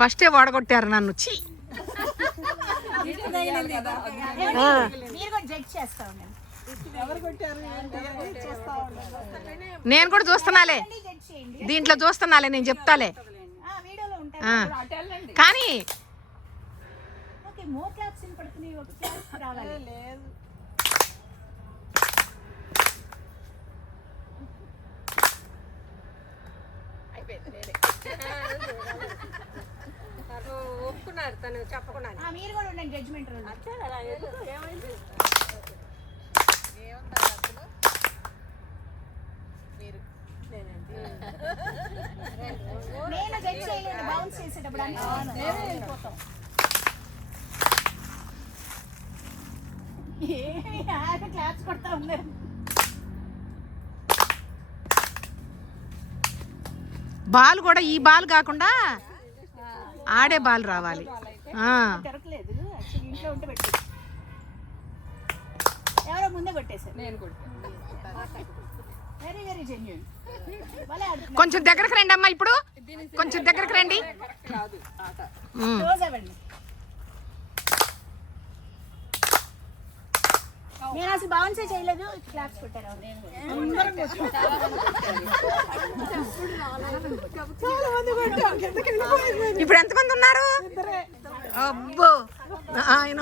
ఫస్టే ఓడగొట్టారు నన్ను. ఛీ నేను కూడా చూస్తున్నాలే, దీంట్లో చూస్తున్నాలే, నేను చెప్తాలే. కానీ ఒప్పుకున్నారు తను చెప్పకుండా. మీరు కూడా ఉండండి జడ్జిమెంట్ రోజు. నేను జడ్జ్ చేయలేదు బౌన్స్ చేసేటప్పుడు వెళ్ళిపోతాం. క్లాప్స్ కొడతా ఉన్నారు. బాల్ కూడా ఈ బాల్ కాకుండా ఆడే బాల్ రావాలి. దొరకలేదు ఇంట్లో ఉంటే పెట్టేది. ఎవరో ముందే కొట్టేశారు. నేను కొట్టాను. Very very genuine. కొంచెం దగ్గరకు రండి అమ్మా, ఇప్పుడు కొంచెం దగ్గరకు రండి. క్లోజ్ అవ్వండి. నేను అసలు బౌన్సే చేయలేదు, క్లాప్స్ కొట్టారు. ఇప్పుడు ఎంతమంది ఉన్నారు? అబ్బో ఆయన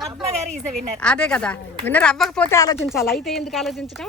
పద్మ గారు ఈజ్ ద విన్నర్. అదే కదా, విన్నర్ అవ్వకపోతే ఆలోచించాలి, అయితే ఎందుకు ఆలోచించడం?